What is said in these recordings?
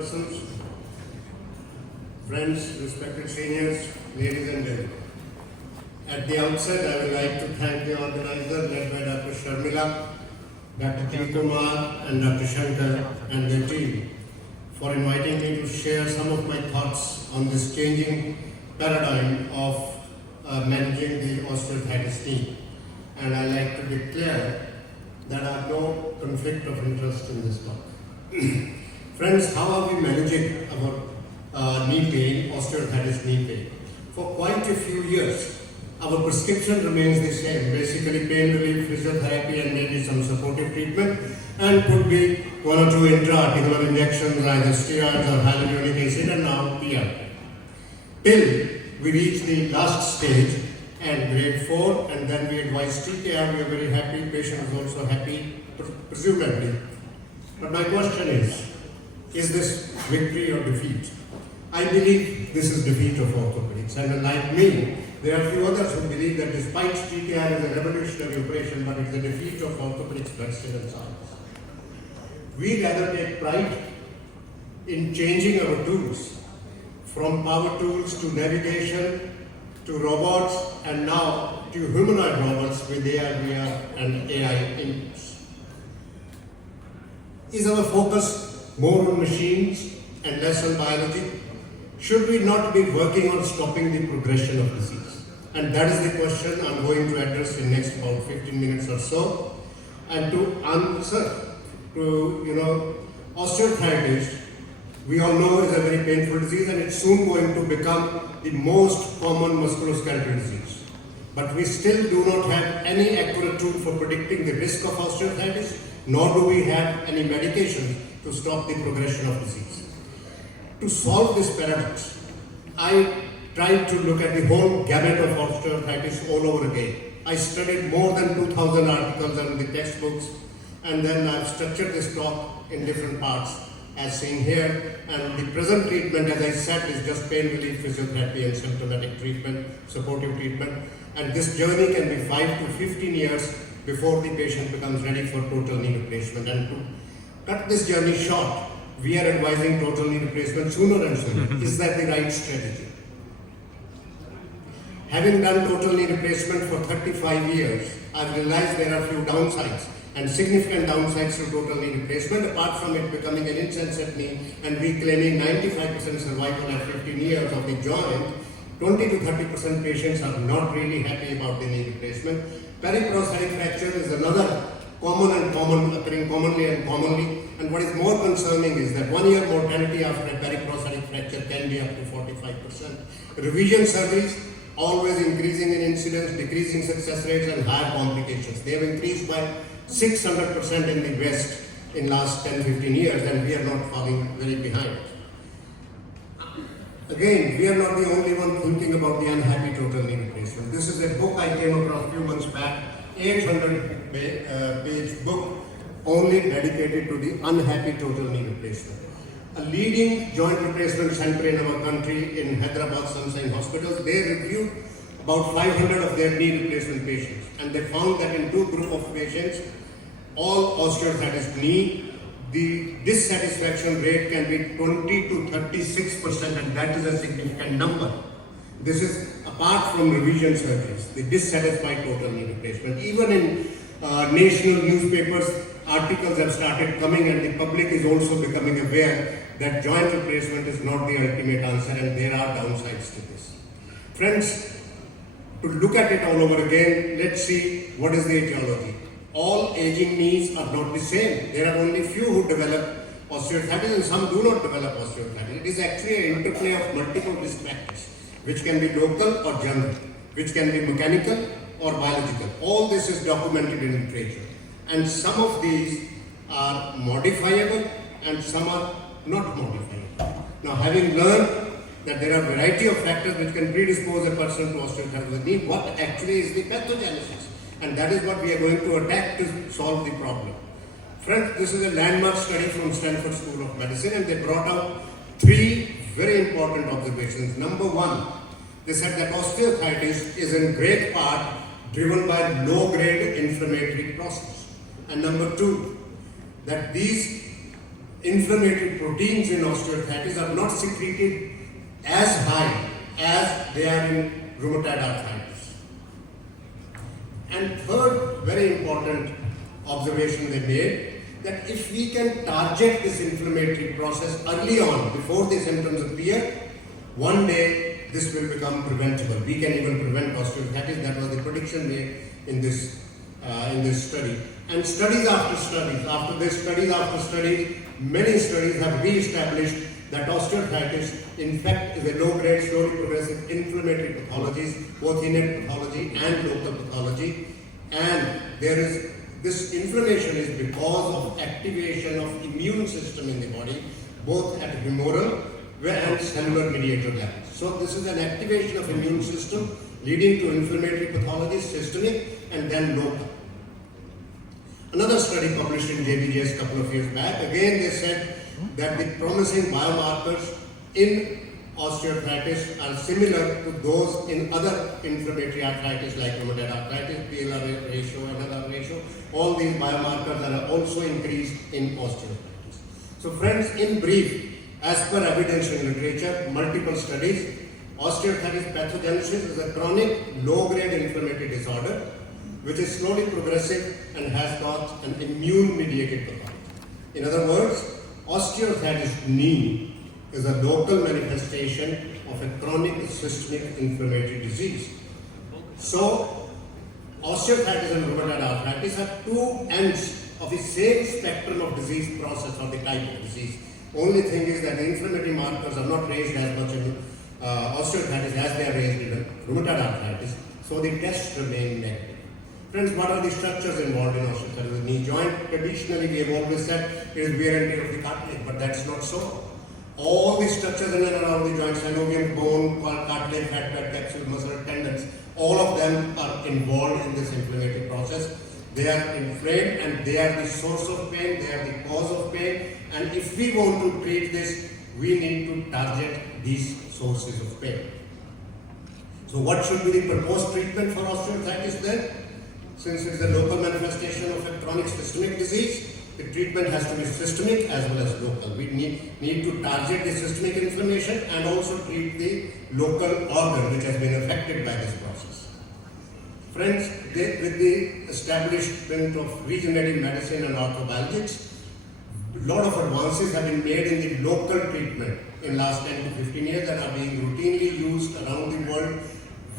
Persons, friends, respected seniors, ladies and gentlemen. At the outset, I would like to thank the organizer led by Dr. Sharmila, Dr. K. Kumar and Dr. Shankar and their team for inviting me to share some of my thoughts on this changing paradigm of managing the osteoarthritis knee. And I like to declare that I have no conflict of interest in this talk. Friends, how are we managing our knee pain, osteoarthritis knee pain? For quite a few years, our prescription remains the same, basically pain relief, physiotherapy and maybe some supportive treatment, and could be one or two intra-articular injections, either steroids or hyaluronic acid, and now PRP. Till we reach the last stage and grade 4, and then we advise TKR. We are very happy, patient is also happy, presumably. But my question is this victory or defeat? I believe this is defeat of orthopedics, and like me, there are a few others who believe that despite TKR is a revolutionary operation, but it's a defeat of orthopedics medicine and science. We rather take pride in changing our tools from power tools to navigation to robots, and now to humanoid robots with AR, VR and AI inputs. Is our focus more on machines and less on biology? Should we not be working on stopping the progression of disease? And that is the question I'm going to address in next about 15 minutes or so. And to answer to, osteoarthritis, we all know is a very painful disease, and it's soon going to become the most common musculoskeletal disease. But we still do not have any accurate tool for predicting the risk of osteoarthritis, nor do we have any medication to stop the progression of disease. To solve this paradox, I tried to look at the whole gamut of osteoarthritis all over again. I studied more than 2,000 articles and the textbooks, and then I've structured this talk in different parts as seen here. And the present treatment, as I said, is just pain relief, physiotherapy and symptomatic treatment, supportive treatment. And this journey can be 5 to 15 years before the patient becomes ready for total knee replacement. And to cut this journey short, we are advising total knee replacement sooner and sooner. Is that the right strategy? Having done total knee replacement for 35 years, I've realized there are few downsides, and significant downsides to total knee replacement, apart from it becoming an insensate knee and we claiming 95% survival at 15 years of the joint. 20 to 30% patients are not really happy about the knee replacement. Periprosthetic fracture is another occurring commonly. And what is more concerning is that 1 year mortality after a periprosthetic fracture can be up to 45%. Revision surgeries always increasing in incidence, decreasing success rates and higher complications. They have increased by 600% in the West in last 10-15 years, and we are not falling very behind. Again, we are not the only one thinking about the unhappy total knee replacement. This is a book I came across a few months back, 800-page book only dedicated to the unhappy total knee replacement. A leading joint replacement center in our country in Hyderabad Sunshine Hospitals, they reviewed about 500 of their knee replacement patients, and they found that in two groups of patients, all osteoarthritis knee, the dissatisfaction rate can be 20 to 36%, and that is a significant number. This is apart from revision surgeries, the dissatisfied total knee replacement. Even in national newspapers, articles have started coming, and the public is also becoming aware that joint replacement is not the ultimate answer, and there are downsides to this. Friends, to look at it all over again, let's see what is the etiology. All aging knees are not the same. There are only few who develop osteoarthritis and some do not develop osteoarthritis. It is actually an interplay of multiple risk factors, which can be local or general, which can be mechanical or biological. All this is documented in literature. And some of these are modifiable and some are not modifiable. Now, having learned that there are a variety of factors which can predispose a person to osteoarthritis of the knee, what actually is the pathogenesis? And that is what we are going to attack to solve the problem. Friends, this is a landmark study from Stanford School of Medicine, and they brought out 3 very important observations. Number 1, they said that osteoarthritis is in great part driven by low-grade inflammatory process. And number 2, that these inflammatory proteins in osteoarthritis are not secreted as high as they are in rheumatoid arthritis. And third, very important observation they made, that if we can target this inflammatory process early on, before the symptoms appear, one day this will become preventable. We can even prevent osteoarthritis. That was the prediction made in this study. And studies after studies, after this, studies after studies, many studies have re-established that osteoarthritis, in fact, is a low-grade, slowly progressive inflammatory pathology, both innate pathology and local pathology. And this inflammation is because of activation of immune system in the body, both at humoral and cellular mediator levels. So this is an activation of immune system leading to inflammatory pathology, systemic and then local. Another study published in JBJS a couple of years back, again they said that the promising biomarkers in osteoarthritis are similar to those in other inflammatory arthritis like rheumatoid arthritis, PLR ratio, NLR ratio. All these biomarkers are also increased in osteoarthritis. So friends, in brief, as per evidence in literature, multiple studies, osteoarthritis pathogenesis is a chronic low-grade inflammatory disorder which is slowly progressive and has got an immune-mediated pathology. In other words, osteoarthritis knee is a local manifestation of a chronic systemic inflammatory disease. So, osteoarthritis and rheumatoid arthritis are two ends of the same spectrum of disease process or the type of disease. Only thing is that the inflammatory markers are not raised as much in osteoarthritis as they are raised in rheumatoid arthritis, so the tests remain negative. Friends, what are the structures involved in osteoarthritis of the knee joint? Traditionally, we have always said it is wear and tear of the cartilage, but that's not so. All the structures in and around the joint, synovium, bone, cartilage, fat pad, capsule, muscle, tendons, all of them are involved in this inflammatory process. They are inflamed and they are the source of pain, they are the cause of pain. And if we want to treat this, we need to target these sources of pain. So what should be the proposed treatment for osteoarthritis then? Since it is a local manifestation of a chronic systemic disease, the treatment has to be systemic as well as local. We need to target the systemic inflammation and also treat the local organ which has been affected by this process. Friends, with the establishment of regenerative medicine and orthobiologics, a lot of advances have been made in the local treatment in last 10 to 15 years that are being routinely used around the world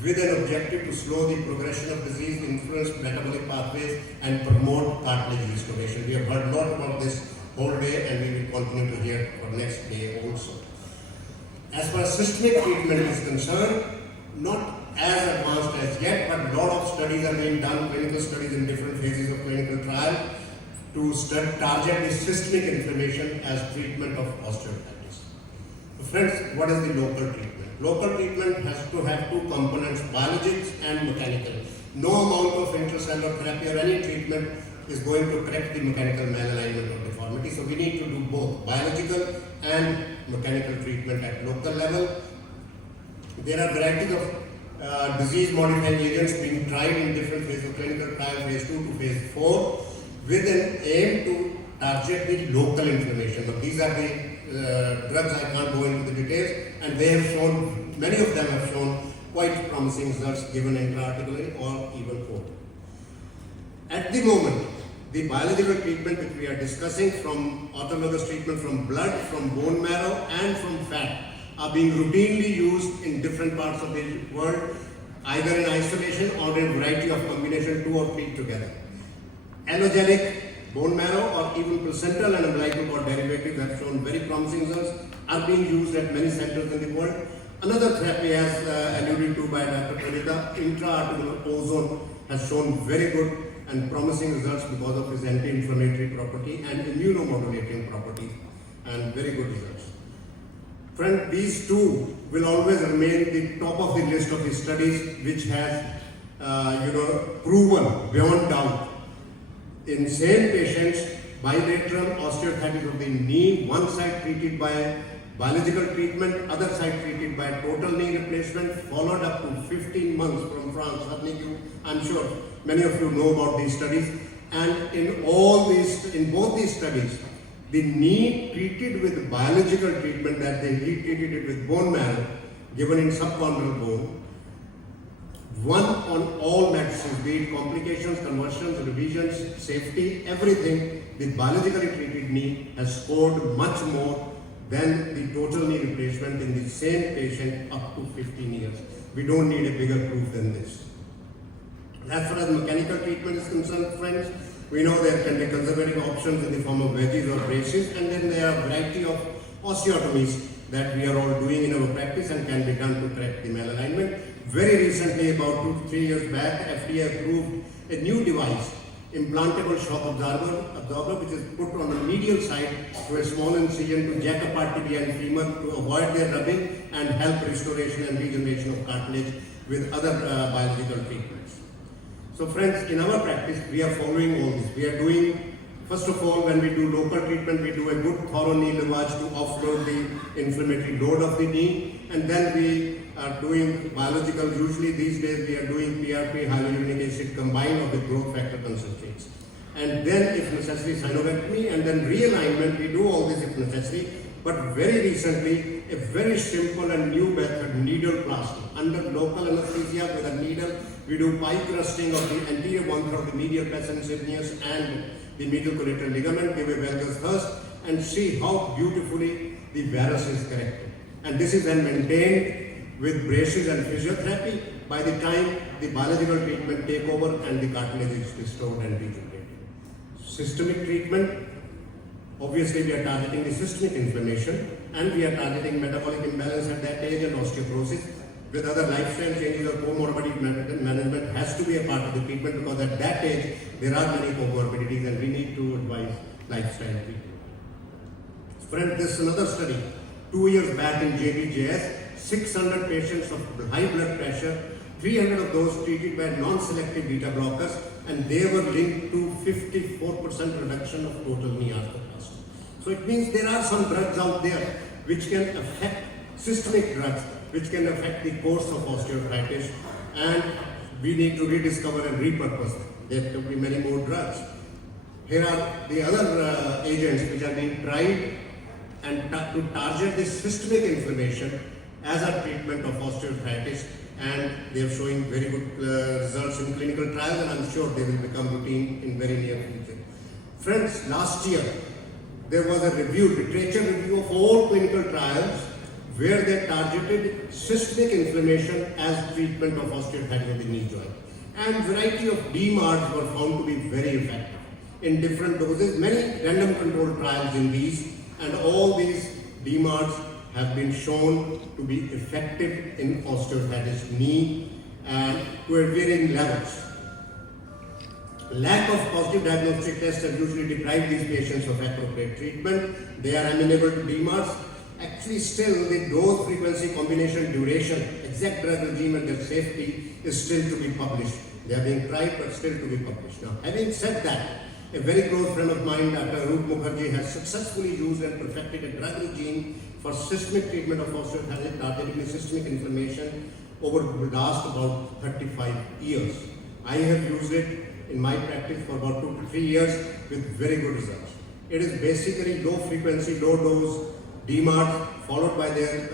with an objective to slow the progression of disease, influence metabolic pathways and promote cartilage restoration. We have heard a lot about this whole day and we will continue to hear for next day also. As far as systemic treatment is concerned, not as advanced as yet, but a lot of studies are being done, clinical studies in different phases of clinical trial to target the systemic inflammation as treatment of osteoarthritis. So friends, what is the local treatment? Local treatment has to have two components, biologics and mechanical. No amount of intracellular therapy or any treatment is going to correct the mechanical malalignment or deformity. So we need to do both biological and mechanical treatment at local level. There are varieties of disease-modifying agents being tried in different phases of clinical trial, phase 2 to phase 4, with an aim to target the local inflammation. But these are the drugs, I can't go into the details, and they have shown, many of them have shown quite promising results given intra-articularly or even quoted. At the moment, the biological treatment which we are discussing, from autologous treatment from blood, from bone marrow and from fat, are being routinely used in different parts of the world, either in isolation or in a variety of combination, 2 or 3 together. Allogenic bone marrow or even placental and umbilical cord derivatives have shown very promising results, are being used at many centers in the world. Another therapy, as alluded to by Dr. Pranita, intra-articular ozone, has shown very good and promising results because of its anti-inflammatory property and immunomodulating properties, and very good results. Friend, these two will always remain the top of the list of the studies which has proven beyond doubt in same patients bilateral osteoarthritis of the knee, one side treated by biological treatment, other side treated by total knee replacement, followed up to 15 months from France. I'm sure many of you know about these studies. And in both these studies, the knee treated with biological treatment, that they treated it with bone marrow given in subchondral bone, won on all medicines, be it complications, conversions, revisions, safety, everything. The biologically treated knee has scored much more than the total knee replacement in the same patient up to 15 years. We don't need a bigger proof than this. As far as mechanical treatment is concerned, friends, we know there can be conservative options in the form of wedges or braces, and then there are a variety of osteotomies that we are all doing in our practice and can be done to correct the malalignment. Very recently, about 2 to 3 years back, FDA approved a new device, implantable shock absorber, which is put on the medial side to a small incision to jack apart tibia and femur to avoid their rubbing and help restoration and regeneration of cartilage with other biological treatments. So friends, in our practice, we are following all this. We are doing, first of all, when we do local treatment, we do a good thorough knee lavage to offload the inflammatory load of the knee, and then we are doing biological. Usually these days we are doing PRP, hyaluronic acid combined with growth factor concentrates. And then if necessary synovectomy, and then realignment, we do all this if necessary. But very recently, a very simple and new method, needleplasty. Under local anesthesia with a needle, we do pie crusting of the anterior one-third of the medial pes insignius and the medial collateral ligament, give a valgus thrust, and see how beautifully the varus is corrected. And this is then maintained with braces and physiotherapy by the time the biological treatment take over and the cartilage is restored and regenerated. Systemic treatment, obviously we are targeting the systemic inflammation, and we are targeting metabolic imbalance at that age and osteoporosis. With other lifestyle changes or comorbidity management has to be a part of the treatment, because at that age there are many comorbidities and we need to advise lifestyle treatment. Friend, this is another study 2 years back in JBJS, 600 patients of high blood pressure, 300 of those treated by non-selective beta blockers, and they were linked to 54% reduction of total knee arthroplasty. So it means there are some drugs out there which can affect, systemic drugs, which can affect the course of osteoarthritis, and we need to rediscover and repurpose them. There could be many more drugs. Here are the other agents which are being tried and to target this systemic inflammation as a treatment of osteoarthritis, and they are showing very good results in clinical trials, and I'm sure they will become routine in very near future. Friends, last year there was a review, literature review of all clinical trials where they targeted systemic inflammation as treatment of osteoarthritis of the knee joint. And variety of DMARDs were found to be very effective in different doses, many random controlled trials in these, and all these DMARDs have been shown to be effective in osteoarthritis knee and to varying levels. Lack of positive diagnostic tests have usually deprived these patients of appropriate treatment. They are amenable to DMARDs. Actually, still the dose, frequency, combination, duration, exact drug regime and their safety is still to be published. They are being tried but still to be published. Now, having said that, a very close friend of mine, Dr. Arup Mukherjee, has successfully used and perfected a drug regime for systemic treatment of osteoarthritis, targeting systemic inflammation over the last about 35 years. I have used it in my practice for about 2 to 3 years with very good results. It is basically low frequency, low dose DMARD followed by their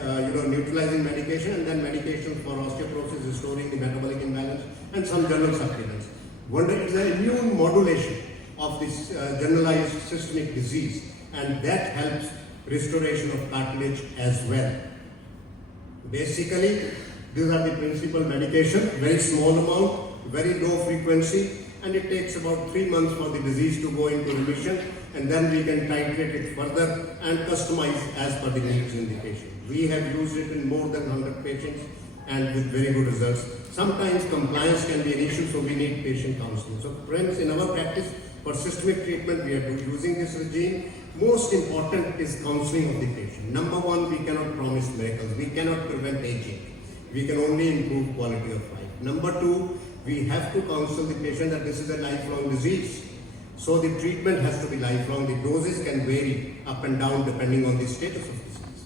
neutralizing medication, and then medication for osteoporosis, restoring the metabolic imbalance, and some general supplements. It is an immune modulation of this generalized systemic disease, and that helps restoration of cartilage as well. Basically, these are the principal medication, very small amount, very low frequency, and it takes about 3 months for the disease to go into remission, and then we can titrate it further and customize as per the needs in the patient. We have used it in more than 100 patients and with very good results. Sometimes compliance can be an issue, so we need patient counseling. So friends, in our practice for systemic treatment, we are using this regime. Most important is counseling of the patient. Number one, we cannot promise miracles. We cannot prevent aging. We can only improve quality of life. Number two, we have to counsel the patient that this is a lifelong disease. So the treatment has to be lifelong. The doses can vary up and down depending on the status of disease.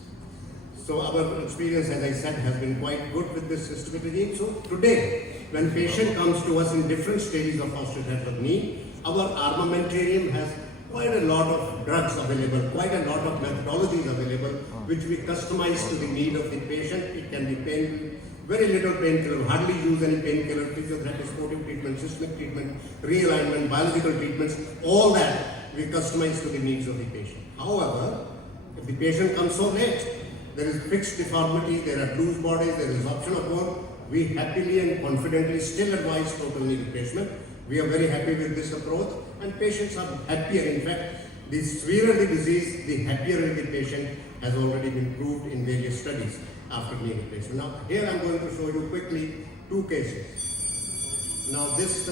So our experience, as I said, has been quite good with this systemic regime. So today, when patient comes to us in different stages of osteoarthritis of knee, our armamentarium has quite a lot of drugs available, quite a lot of methodologies available, which we customize to the need of the patient. It can be pain, very little painkiller, hardly use any painkiller, physiotherapy, sportive treatment, systemic treatment, realignment, biological treatments, all that we customize to the needs of the patient. However, if the patient comes so late, there is fixed deformity, there are loose bodies, there is option of bone, we happily and confidently still advise total knee replacement. We are very happy with this approach, and patients are happier. In fact, the severer the disease, the happier the patient has already been proved in various studies after knee replacement. Now, here I'm going to show you quickly two cases. Now, this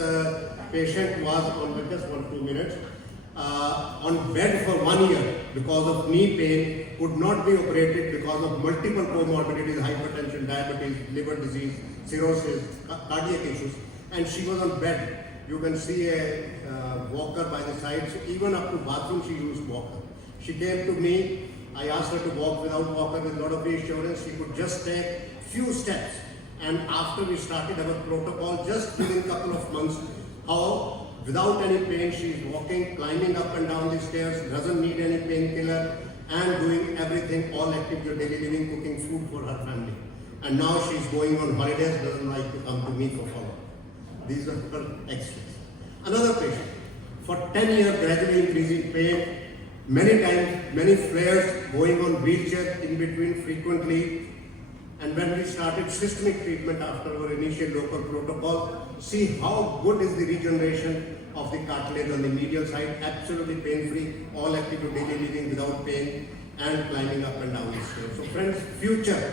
patient was on just 2 minutes on bed for 1 year because of knee pain, could not be operated because of multiple comorbidities, hypertension, diabetes, liver disease, cirrhosis, cardiac issues, and she was on bed. You can see a walker by the side. So even up to bathroom she used walker. She came to me. I asked her to walk without walker with a lot of reassurance. She could just take few steps. And after we started our protocol, just within a couple of months, how without any pain she is walking, climbing up and down the stairs, doesn't need any painkiller, and doing everything, all active daily living, cooking food for her family. And now she is going on holidays, doesn't like to come to me for follow-up. These are her x-rays. Another patient, for 10 years gradually increasing pain, many times, many flares, going on wheelchair in between frequently. And when we started systemic treatment after our initial local protocol, see how good is the regeneration of the cartilage on the medial side, absolutely pain-free, all active to daily living without pain, and climbing up and down the stairs. So friends, future,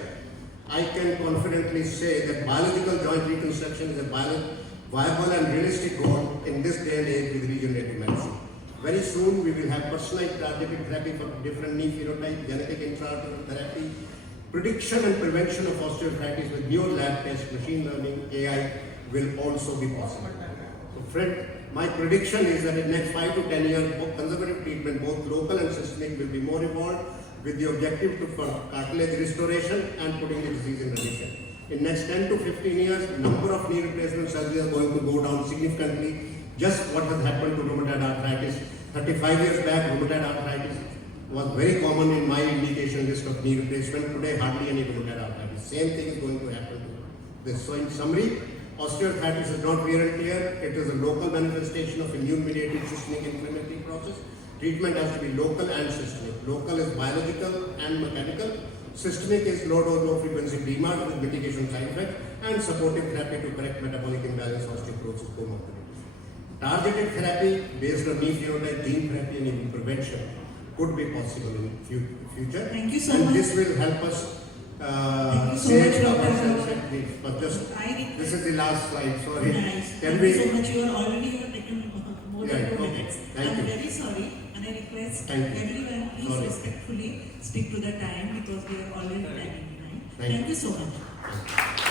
I can confidently say that biological joint reconstruction is a viable and realistic goal in this day and age with regenerative medicine. Very soon we will have personalized targeted therapy for different knee phenotypes, genetic intra-articular therapy, prediction and prevention of osteoarthritis with new lab tests, machine learning, AI will also be possible. So friend, my prediction is that in the next 5 to 10 years, both conservative treatment, both local and systemic, will be more evolved with the objective to cartilage restoration and putting the disease in remission. In next 10 to 15 years, number of knee replacement surgeries are going to go down significantly. Just what has happened to rheumatoid arthritis. 35 years back, rheumatoid arthritis was very common in my indication list of knee replacement. Today, hardly any rheumatoid arthritis. Same thing is going to happen to this. So in summary, osteoarthritis is not rare and clear. It is a local manifestation of immune-mediated systemic inflammatory process. Treatment has to be local and systemic. Local is biological and mechanical. Systemic is low dose, low frequency DMARD with mitigation side effect, and supportive therapy to correct metabolic imbalance, osteoporosis, comorbidities. Targeted therapy based on knee phenotype, gene therapy, and even prevention could be possible in future. Thank you so and much. This will help us Thank you so save much, ourselves Dr. at least. But just I this is the last slide. Sorry. Nice. Can Thank we? you so much. You are already taken more than 2 okay. minutes. Thank I'm you. very sorry, and I request Thank you. everyone please Sorry. respectfully stick to the time because we are already running behind. Thank Thank you so much.